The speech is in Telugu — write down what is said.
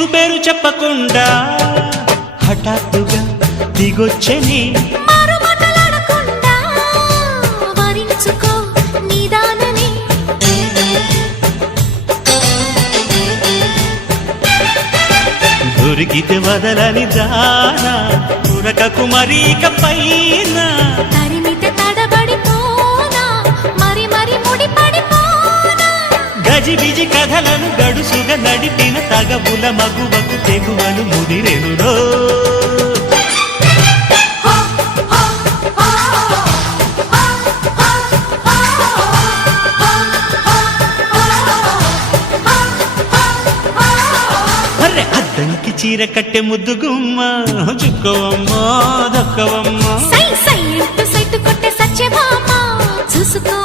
ఊరు పేరు చెప్పకుండా హఠాత్తుగా దిగొచ్చని దొరికితే వదలని దానా ఉరకకు మరీక పైన తరిమితే తడబడిపోనా మరి మరి ముడిపడిపోనా గజిబిజి కథలను గడుసుగా నడిపిన తగబుల మగువకు తెగువలు ముదిరెనురో అద్దంకి చీర కట్టె ముద్దు గుమ్మ చుక్కవమ్మా దక్కవమ్మా సై సై కొట్టే సత్యభామ చూసుకో